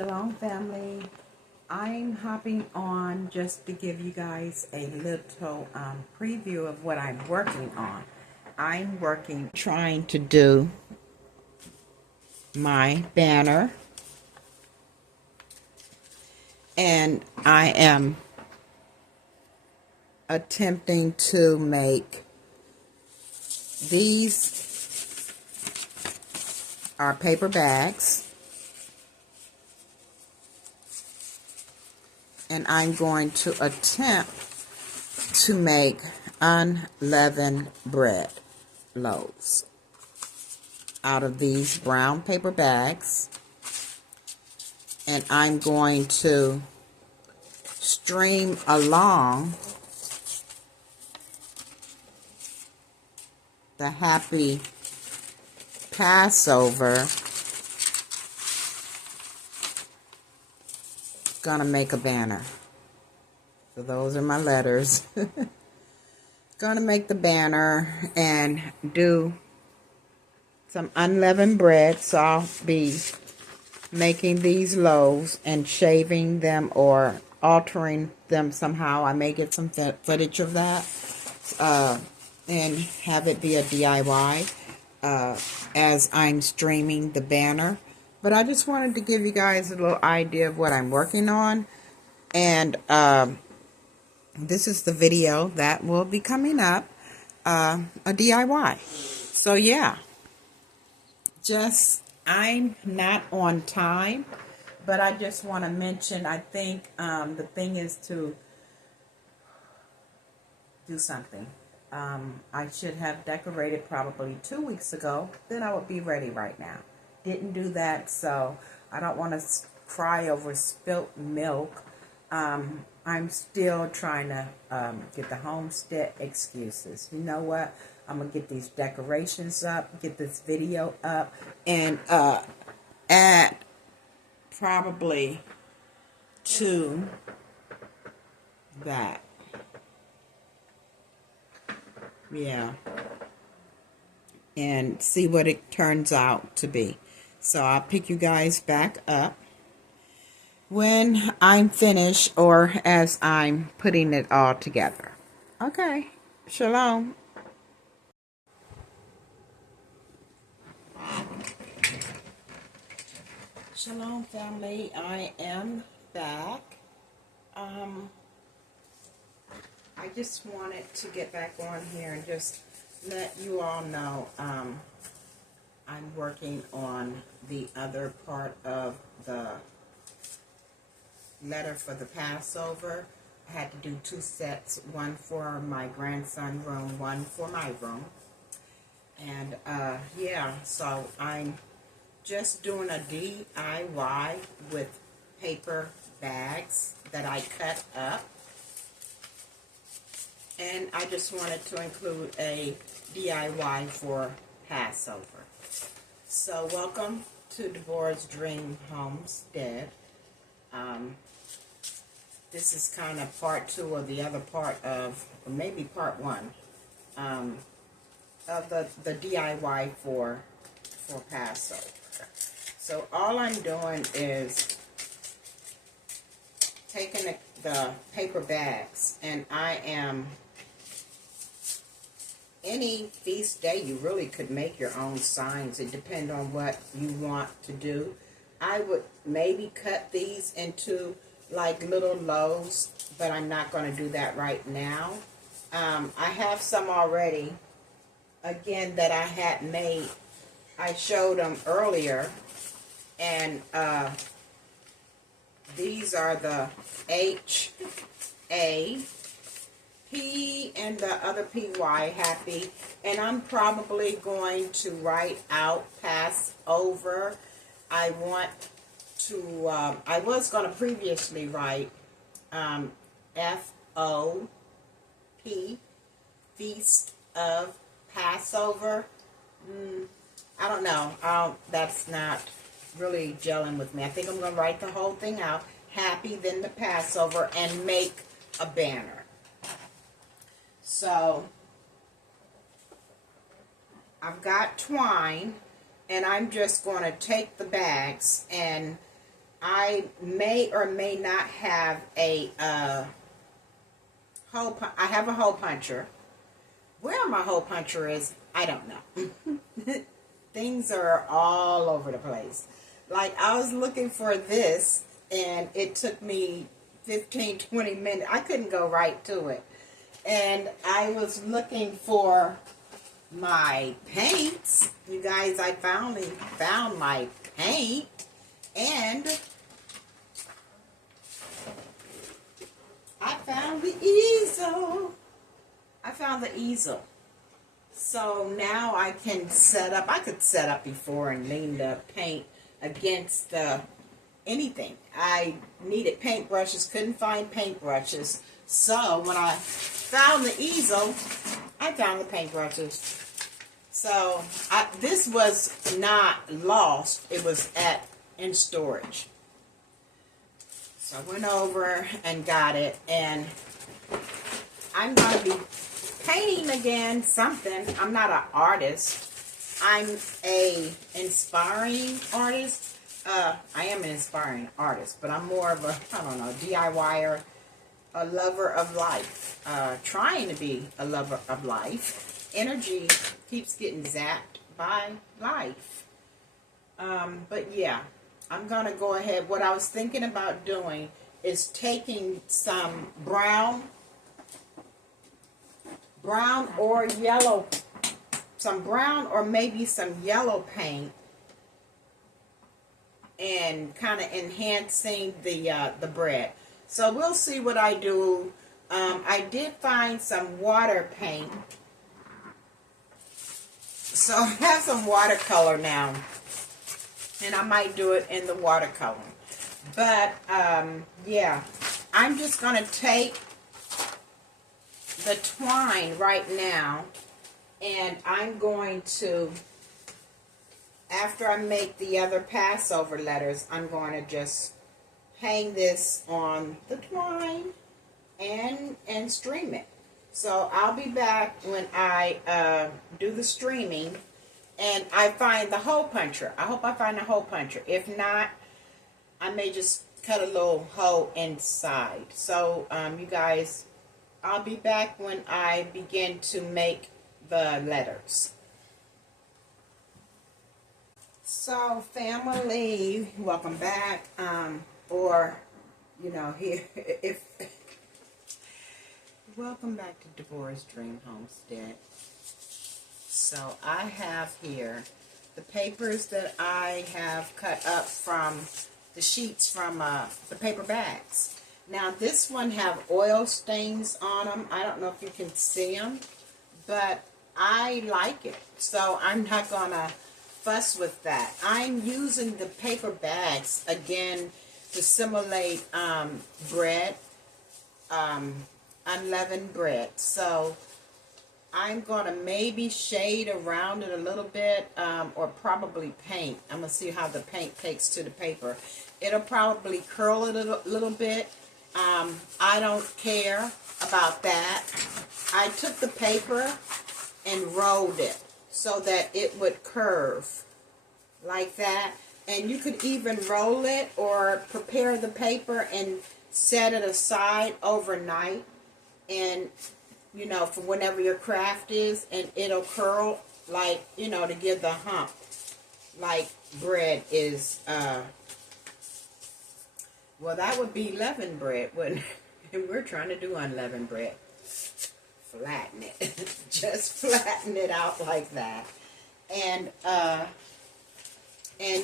Shalom family. I'm hopping on just to give you guys a little preview of what I'm working on. Trying to do my banner, and I am attempting to make these are paper bags. And I'm going to attempt to make unleavened bread loaves out of these brown paper bags. And I'm going to stream along the happy Passover. Gonna make a banner. So those are my letters. Gonna make the banner and do some unleavened bread. So I'll be making these loaves and shaving them or altering them somehow. I may get some footage of that and have it be a DIY as I'm streaming the banner. But I just wanted to give you guys a little idea of what I'm working on. And this is the video that will be coming up, a DIY. So yeah, I'm not on time, but I just want to mention, I think the thing is to do something. I should have decorated probably 2 weeks ago. Then I would be ready right now. Didn't do that, so I don't want to cry over spilt milk. I'm still trying to get the homestead excuses. You know what? I'm going to get these decorations up, get this video up, and add probably to that. Yeah. And see what it turns out to be. So I'll pick you guys back up when I'm finished or as I'm putting it all together. Okay. Shalom. Shalom family. I am back. I just wanted to get back on here and just let you all know I'm working on the other part of the letter for the Passover. I had to do 2 sets, one for my grandson's room, one for my room. And yeah, so I'm just doing a DIY with paper bags that I cut up. And I just wanted to include a DIY for Passover. So welcome to Deborah's Dream Homestead. This is kind of part 2 of the other part of, or maybe part 1, of the DIY for Passover. So all I'm doing is taking the paper bags, and I am, any feast day you really could make your own signs. It depends on what you want to do. I would maybe cut these into like little loaves, but I'm not going to do that right now. I have some already, again, that I had made. I showed them earlier, and these are the H-A P and the other P-Y, happy. And I'm probably going to write out Passover. I want to, I was going to previously write F-O-P, Feast of Passover. I don't know. That's not really gelling with me. I think I'm going to write the whole thing out, happy, then the Passover, and make a banner. So I've got twine, and I'm just going to take the bags and I may or may not have a hole. I have a hole puncher. Where my hole puncher is, I don't know. Things are all over the place. Like, I was looking for this, and it took me 15-20 minutes. I couldn't go right to it. And I was looking for my paints. You guys, I finally found my paint. And I found the easel. I found the easel. So now I can set up. I could set up before and lean the paint against anything. I needed paintbrushes, couldn't find paintbrushes. So when I found the easel, I found the paintbrushes. So this was not lost. It was in storage. So I went over and got it, and I'm going to be painting again something. I'm not an artist. I'm a inspiring artist. I am an inspiring artist, but I'm more of a, I don't know, DIYer, a lover of life, trying to be a lover of life. Energy keeps getting zapped by life. But yeah, I'm going to go ahead. What I was thinking about doing is taking some brown or yellow, some brown or maybe some yellow paint, and kind of enhancing the bread. So we'll see what I do. I did find some water paint. So I have some watercolor now, and I might do it in the watercolor. But yeah, I'm just going to take the twine right now, and I'm going to, after I make the other Passover letters, I'm going to just hang this on the twine and stream it. So I'll be back when I do the streaming and I find the hole puncher. I hope I find a hole puncher. If not, I may just cut a little hole inside. So you guys, I'll be back when I begin to make the letters. So family, welcome back. Or, you know, here, if welcome back to Deborah's Dream Homestead. So I have here the papers that I have cut up from the sheets from the paper bags. Now this one have oil stains on them. I don't know if you can see them, but I like it. So I'm not gonna fuss with that. I'm using the paper bags again to simulate bread, unleavened bread. So I'm going to maybe shade around it a little bit, or probably paint. I'm going to see how the paint takes to the paper. It'll probably curl it a little bit. I don't care about that. I took the paper and rolled it so that it would curve like that. And you could even roll it or prepare the paper and set it aside overnight, and you know, for whenever your craft is, and it'll curl like, you know, to give the hump like bread is. Well, that would be leavened bread when we're trying to do unleavened bread. Flatten it. Just flatten it out like that. And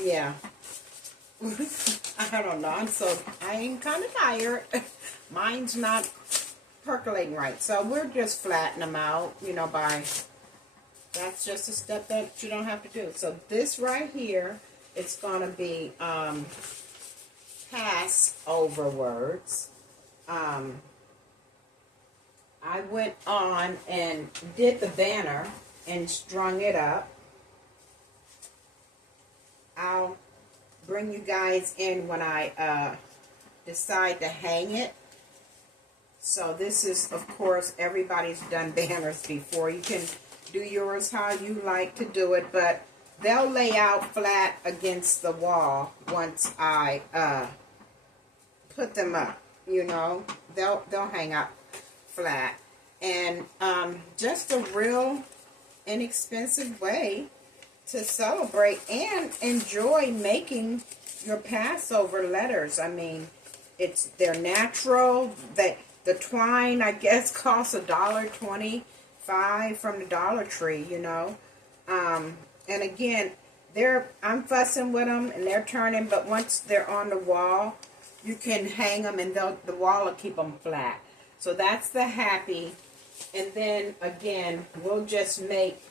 yeah, I don't know, I'm kind of tired. Mine's not percolating right. So we're just flattening them out, you know, that's just a step that you don't have to do. So this right here, it's going to be Passover words. I went on and did the banner and strung it up. I'll bring you guys in when I decide to hang it. So this is, of course, everybody's done banners before. You can do yours how you like to do it, but they'll lay out flat against the wall once I put them up. You know, they'll hang up flat. And just a real inexpensive way to celebrate and enjoy making your Passover letters. I mean, they're natural. The twine, I guess, costs $1.25 from the Dollar Tree, you know. And again, I'm fussing with them and they're turning, but once they're on the wall, you can hang them and the wall will keep them flat. So that's the happy. And then again, we'll just make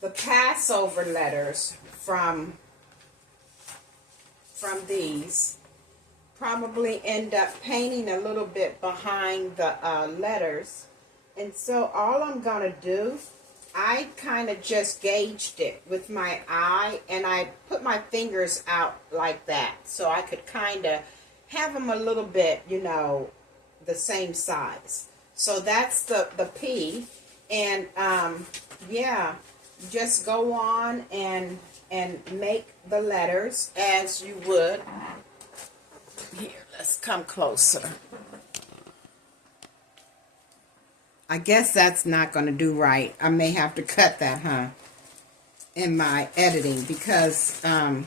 the Passover letters from these. Probably end up painting a little bit behind the letters. And so all I'm going to do, I kind of just gauged it with my eye, and I put my fingers out like that so I could kind of have them a little bit, you know, the same size. So that's the P. And yeah, just go on and make the letters as you would. Here, let's come closer. I guess that's not going to do right. I may have to cut that, in my editing, because I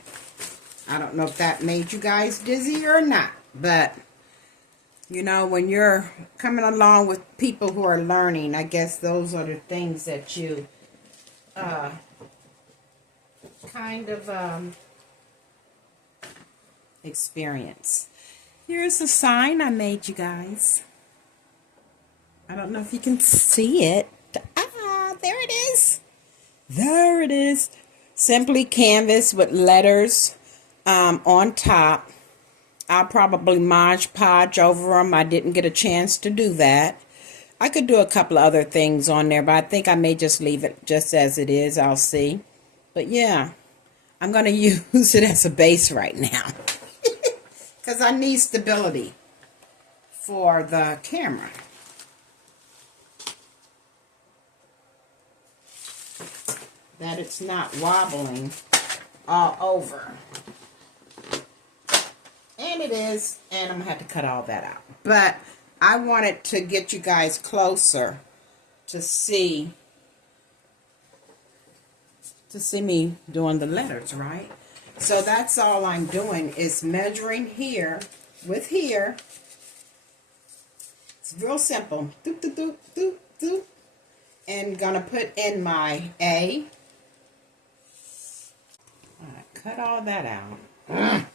don't know if that made you guys dizzy or not. But, you know, when you're coming along with people who are learning, I guess those are the things that you kind of experience. Here's a sign I made you guys. I don't know if you can see it. Ah, there it is. There it is. Simply canvas with letters on top. I'll probably Mod Podge over them. I didn't get a chance to do that. I could do a couple of other things on there, but I think I may just leave it just as it is. I'll see. But yeah, I'm going to use it as a base right now because I need stability for the camera. That it's not wobbling all over. And it is, and I'm going to have to cut all that out. But I wanted to get you guys closer to see me doing the letters, right? So that's all I'm doing is measuring here with here. It's real simple. Doop, doop, doop, doop, doop. And gonna put in my A. All right, cut all that out.